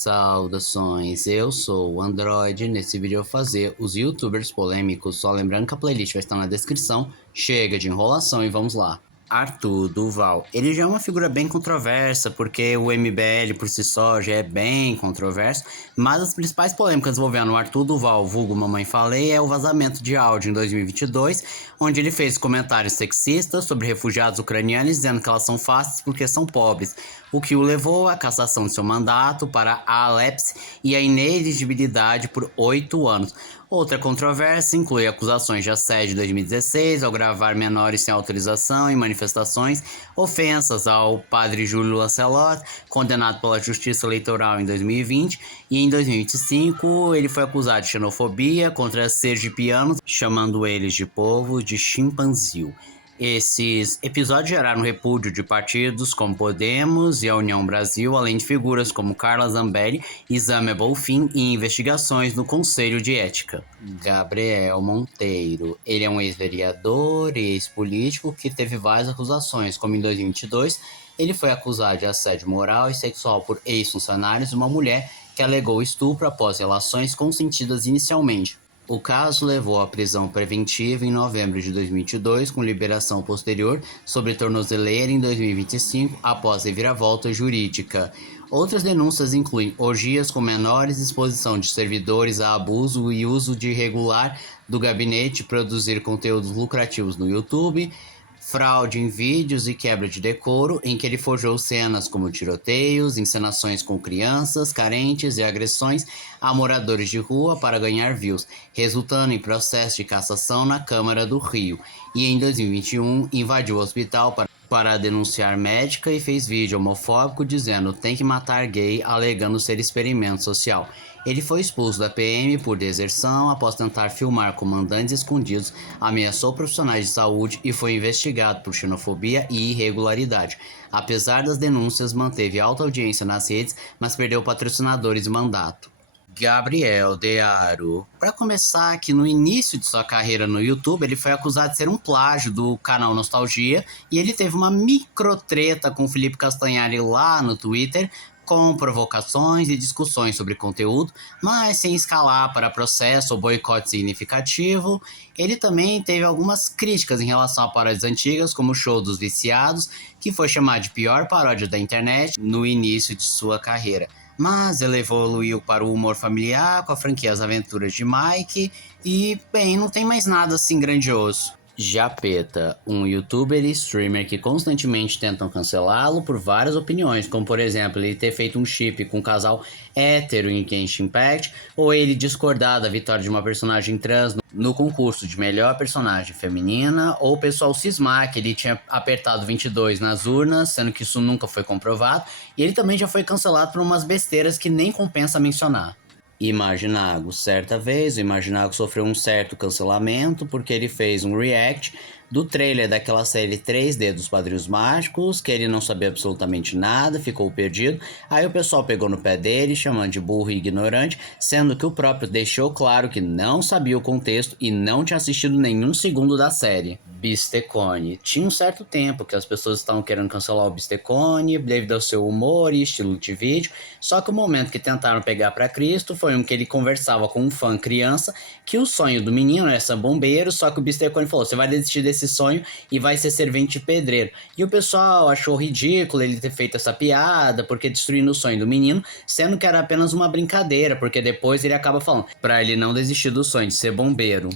Saudações, eu sou o Android. Nesse vídeo eu vou fazer os youtubers polêmicos. Só lembrando que a playlist vai estar na descrição. Chega de enrolação e vamos lá. Arthur Duval, ele já é uma figura bem controversa, porque o MBL por si só já é bem controverso, mas as principais polêmicas envolvendo o Arthur Duval, vulgo Mamãe Falei, é o vazamento de áudio em 2022, onde ele fez comentários sexistas sobre refugiados ucranianos, dizendo que elas são fáceis porque são pobres, o que o levou à cassação de seu mandato para a alepse e a inelegibilidade por 8 anos. Outra controvérsia inclui acusações de assédio em 2016 ao gravar menores sem autorização em manifestações, ofensas ao padre Júlio Lancelotti, condenado pela Justiça Eleitoral em 2020, e em 2025 ele foi acusado de xenofobia contra sergipianos, chamando eles de povo de chimpanzil. Esses episódios geraram repúdio de partidos como Podemos e a União Brasil, além de figuras como Carla Zambelli e Zâmia Bonfim e investigações no Conselho de Ética. Gabriel Monteiro, ele é um ex-vereador e ex-político que teve várias acusações, como em 2022, ele foi acusado de assédio moral e sexual por ex-funcionários de uma mulher que alegou estupro após relações consentidas inicialmente. O caso levou à prisão preventiva em novembro de 2022, com liberação posterior sobre tornozeleira em 2025, após reviravolta jurídica. Outras denúncias incluem orgias com menores, exposição de servidores a abuso e uso de irregular do gabinete produzir conteúdos lucrativos no YouTube, fraude em vídeos e quebra de decoro, em que ele forjou cenas como tiroteios, encenações com crianças carentes e agressões a moradores de rua para ganhar views, resultando em processo de cassação na Câmara do Rio. E em 2021 invadiu o hospital para denunciar médica e fez vídeo homofóbico dizendo "tem que matar gay", alegando ser experimento social. Ele foi expulso da PM por deserção após tentar filmar comandantes escondidos, ameaçou profissionais de saúde e foi investigado por xenofobia e irregularidade. Apesar das denúncias, manteve alta audiência nas redes, mas perdeu patrocinadores e mandato. Gabriel Dearo. Para começar, que no início de sua carreira no YouTube, ele foi acusado de ser um plágio do canal Nostalgia e ele teve uma microtreta com Felipe Castanhari lá no Twitter, com provocações e discussões sobre conteúdo, mas sem escalar para processo ou boicote significativo. Ele também teve algumas críticas em relação a paródias antigas, como o Show dos Viciados, que foi chamado de pior paródia da internet no início de sua carreira. Mas ele evoluiu para o humor familiar com a franquia As Aventuras de Mike e, bem, não tem mais nada assim grandioso. Japeta, um youtuber e streamer que constantemente tentam cancelá-lo por várias opiniões, como por exemplo ele ter feito um chip com um casal hétero em Genshin Impact, ou ele discordar da vitória de uma personagem trans no concurso de melhor personagem feminina, ou o pessoal cismar que ele tinha apertado 22 nas urnas, sendo que isso nunca foi comprovado, e ele também já foi cancelado por umas besteiras que nem compensa mencionar. Imaginago. Certa vez, o Imaginago sofreu um certo cancelamento porque ele fez um react do trailer daquela série 3D dos Padrinhos Mágicos, que ele não sabia absolutamente nada, ficou perdido. Aí o pessoal pegou no pé dele, chamando de burro e ignorante, sendo que o próprio deixou claro que não sabia o contexto e não tinha assistido nenhum segundo da série. Bistecone. Tinha um certo tempo que as pessoas estavam querendo cancelar o Bistecone devido ao seu humor e estilo de vídeo, só que o momento que tentaram pegar para Cristo foi um que ele conversava com um fã criança, que o sonho do menino era ser bombeiro, só que o Bistecone falou, você vai desistir desse sonho e vai ser servente de pedreiro. E o pessoal achou ridículo ele ter feito essa piada, porque destruindo o sonho do menino, sendo que era apenas uma brincadeira, porque depois ele acaba falando para ele não desistir do sonho de ser bombeiro.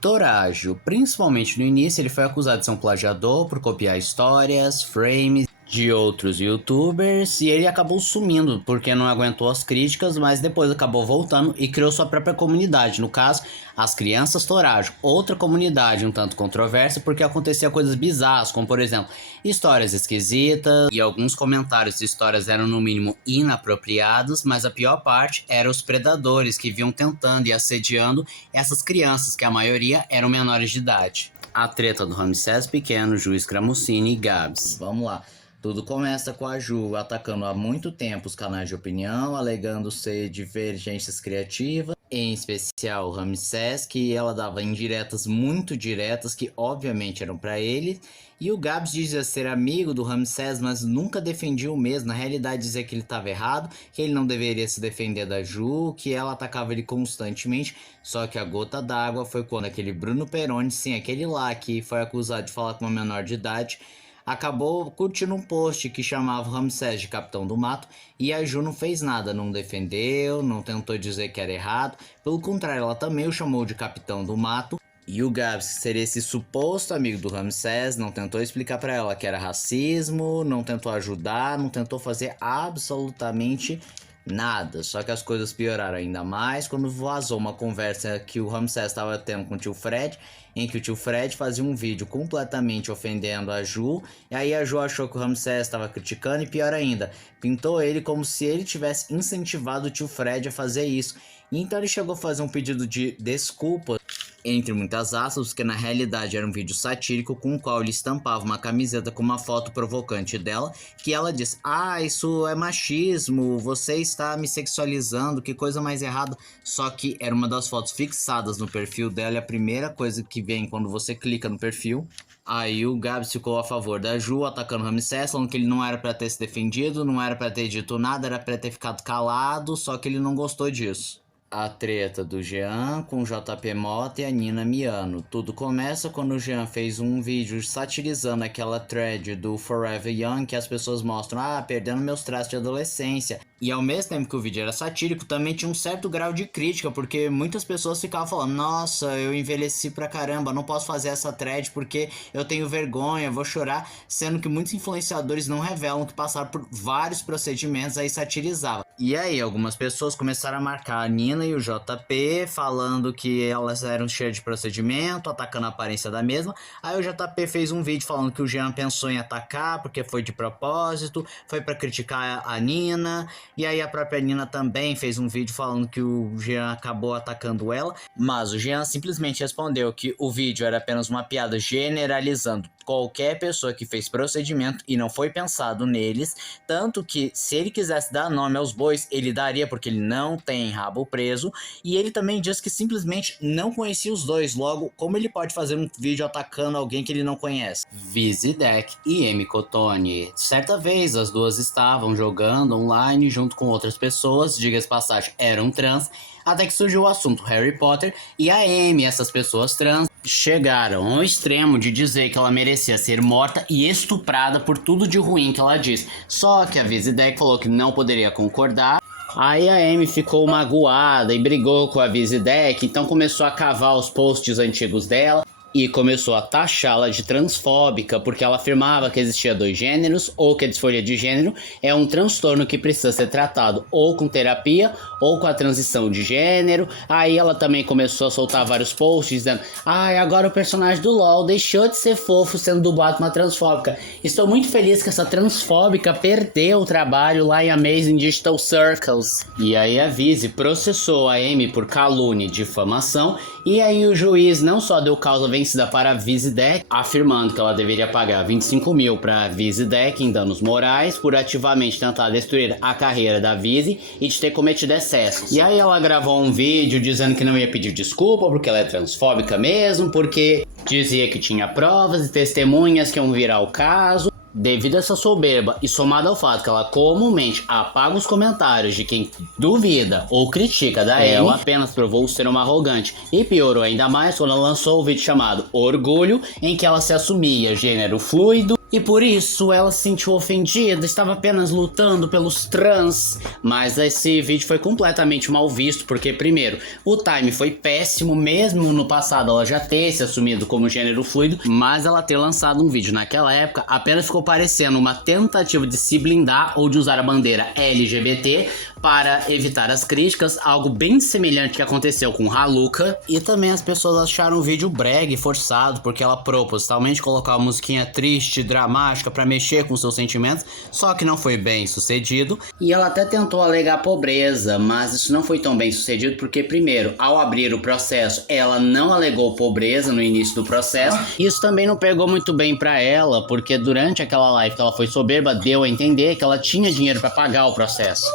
Torajo, principalmente no início, ele foi acusado de ser um plagiador por copiar histórias, frames de outros youtubers e ele acabou sumindo porque não aguentou as críticas, mas depois acabou voltando e criou sua própria comunidade, no caso, as Crianças Torajo, outra comunidade um tanto controversa porque acontecia coisas bizarras, como por exemplo, histórias esquisitas e alguns comentários de histórias eram no mínimo inapropriados, mas a pior parte eram os predadores que vinham tentando e assediando essas crianças, que a maioria eram menores de idade. A treta do Ramsés Pequeno, Juiz Cramucini e Gabs. Vamos lá. Tudo começa com a Ju atacando há muito tempo os canais de opinião, alegando ser divergências criativas em especial o Ramsés, que ela dava indiretas muito diretas, que obviamente eram para ele, e o Gabs dizia ser amigo do Ramsés, mas nunca defendia o mesmo, na realidade dizia que ele estava errado, que ele não deveria se defender da Ju, que ela atacava ele constantemente, só que a gota d'água foi quando aquele Bruno Peroni, sim, aquele lá que foi acusado de falar com uma menor de idade, acabou curtindo um post que chamava o Ramsés de Capitão do Mato e a Ju não fez nada, não defendeu, não tentou dizer que era errado, pelo contrário, ela também o chamou de Capitão do Mato. E o Gabs, que seria esse suposto amigo do Ramsés, não tentou explicar para ela que era racismo, não tentou ajudar, não tentou fazer absolutamente nada. Só que as coisas pioraram ainda mais quando vazou uma conversa que o Ramsés estava tendo com o tio Fred, em que o tio Fred fazia um vídeo completamente ofendendo a Ju, e aí a Ju achou que o Ramsés estava criticando, e pior ainda, pintou ele como se ele tivesse incentivado o tio Fred a fazer isso. Então ele chegou a fazer um pedido de desculpa, entre muitas aspas, porque na realidade era um vídeo satírico com o qual ele estampava uma camiseta com uma foto provocante dela, que ela disse: ah, isso é machismo, você está me sexualizando, que coisa mais errada. Só que era uma das fotos fixadas no perfil dela, e a primeira coisa que vem quando você clica no perfil. Aí o Gabs ficou a favor da Ju, atacando o Ramsés, falando que ele não era pra ter se defendido, não era pra ter dito nada, era pra ter ficado calado, só que ele não gostou disso. A treta do Jean com o JP Mota e a Nina Miano. Tudo começa quando o Jean fez um vídeo satirizando aquela thread do Forever Young, que as pessoas mostram, perdendo meus traços de adolescência. E ao mesmo tempo que o vídeo era satírico, também tinha um certo grau de crítica, porque muitas pessoas ficavam falando: nossa, eu envelheci pra caramba, não posso fazer essa thread porque eu tenho vergonha, vou chorar, sendo que muitos influenciadores não revelam que passaram por vários procedimentos, aí satirizavam. E aí, algumas pessoas começaram a marcar a Nina e o JP, falando que elas eram cheias de procedimento, atacando a aparência da mesma. Aí o JP fez um vídeo falando que o Jean pensou em atacar, porque foi de propósito, foi pra criticar a Nina. E aí a própria Nina também fez um vídeo falando que o Jean acabou atacando ela. Mas o Jean simplesmente respondeu que o vídeo era apenas uma piada generalizando qualquer pessoa que fez procedimento e não foi pensado neles, tanto que se ele quisesse dar nome aos bois, ele daria, porque ele não tem rabo preso, e ele também diz que simplesmente não conhecia os dois, logo, como ele pode fazer um vídeo atacando alguém que ele não conhece? Vizidek e Emi Cotone. Certa vez, as duas estavam jogando online junto com outras pessoas, diga-se passagem, eram trans, até que surgiu o assunto Harry Potter e a Amy, essas pessoas trans, chegaram ao extremo de dizer que ela merecia ser morta e estuprada por tudo de ruim que ela disse. Só que a Vizidek falou que não poderia concordar. Aí a Amy ficou magoada e brigou com a Vizidek, então começou a cavar os posts antigos dela e começou a taxá-la de transfóbica, porque ela afirmava que existia dois gêneros, ou que a disforia de gênero é um transtorno que precisa ser tratado ou com terapia, ou com a transição de gênero. Aí ela também começou a soltar vários posts dizendo: agora o personagem do LoL deixou de ser fofo sendo dublado uma transfóbica. Estou muito feliz que essa transfóbica perdeu o trabalho lá em Amazing Digital Circles. E aí a Vizi processou a Amy por calúnia e difamação, e aí o juiz não só deu causa vencida para a Vizidek, afirmando que ela deveria pagar 25 mil para a Vizidek em danos morais por ativamente tentar destruir a carreira da Vizi e de ter cometido excessos. E aí ela gravou um vídeo dizendo que não ia pedir desculpa porque ela é transfóbica mesmo, porque dizia que tinha provas e testemunhas que iam virar o caso. Devido a essa soberba e somado ao fato que ela comumente apaga os comentários de quem duvida ou critica da Amy, ela apenas provou ser uma arrogante. E piorou ainda mais quando ela lançou o vídeo chamado Orgulho, em que ela se assumia gênero fluido. E por isso ela se sentiu ofendida, estava apenas lutando pelos trans. Mas esse vídeo foi completamente mal visto, porque primeiro, o time foi péssimo, mesmo no passado ela já ter se assumido como gênero fluido, mas ela ter lançado um vídeo naquela época apenas ficou parecendo uma tentativa de se blindar ou de usar a bandeira LGBT para evitar as críticas, algo bem semelhante que aconteceu com Haluka. E também as pessoas acharam o vídeo brega e forçado, porque ela propositalmente colocou uma musiquinha triste, dramática, para mexer com seus sentimentos, só que não foi bem sucedido. E ela até tentou alegar pobreza, mas isso não foi tão bem sucedido, porque primeiro, ao abrir o processo, ela não alegou pobreza no início do processo. Isso também não pegou muito bem para ela, porque durante aquela live que ela foi soberba, deu a entender que ela tinha dinheiro para pagar o processo.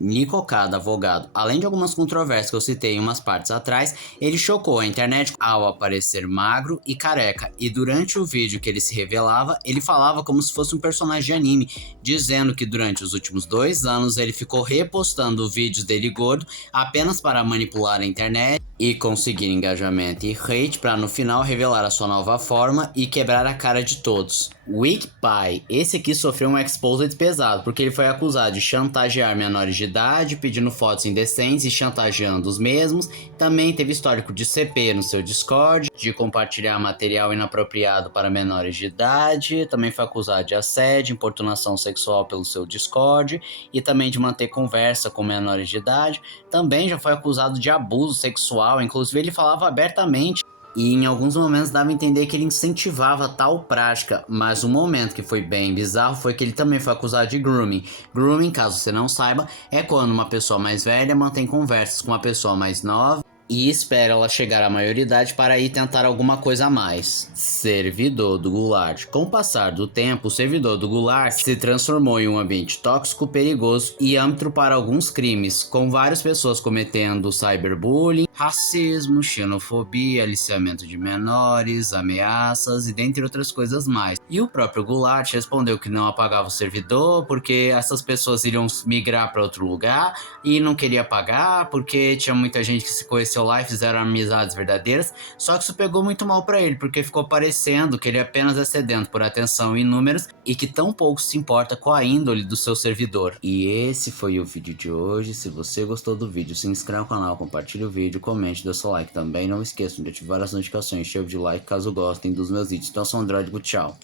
Nico Cada, advogado, além de algumas controvérsias que eu citei em umas partes atrás, ele chocou a internet ao aparecer magro e careca, e durante o vídeo que ele se revelava, ele falava como se fosse um personagem de anime, dizendo que durante os últimos 2 anos ele ficou repostando vídeos dele gordo apenas para manipular a internet e conseguir engajamento e hate para no final revelar a sua nova forma e quebrar a cara de todos. Weak Pie, esse aqui sofreu um exposed pesado, porque ele foi acusado de chantagear menores de idade, pedindo fotos indecentes e chantageando os mesmos. Também teve histórico de CP no seu Discord, de compartilhar material inapropriado para menores de idade. Também foi acusado de assédio, importunação sexual pelo seu Discord e também de manter conversa com menores de idade. Também já foi acusado de abuso sexual, inclusive ele falava abertamente e em alguns momentos dava a entender que ele incentivava tal prática, mas um momento que foi bem bizarro foi que ele também foi acusado de grooming. Grooming, caso você não saiba, é quando uma pessoa mais velha mantém conversas com uma pessoa mais nova e espera ela chegar à maioridade para ir tentar alguma coisa a mais. Servidor do Goulart. Com o passar do tempo, o servidor do Goulart se transformou em um ambiente tóxico, perigoso e amplo para alguns crimes, com várias pessoas cometendo cyberbullying, racismo, xenofobia, aliciamento de menores, ameaças e dentre outras coisas mais. E o próprio Goulart respondeu que não apagava o servidor porque essas pessoas iriam migrar para outro lugar e não queria pagar porque tinha muita gente que se conheceu lá e fizeram amizades verdadeiras. Só que isso pegou muito mal pra ele, porque ficou parecendo que ele apenas é sedento por atenção e números e que tão pouco se importa com a índole do seu servidor. E esse foi o vídeo de hoje. Se você gostou do vídeo, se inscreva no canal, compartilhe o vídeo, comente, dê seu like também. Não esqueçam de ativar as notificações, chave de like caso gostem dos meus vídeos. Então, eu sou o Android, tchau.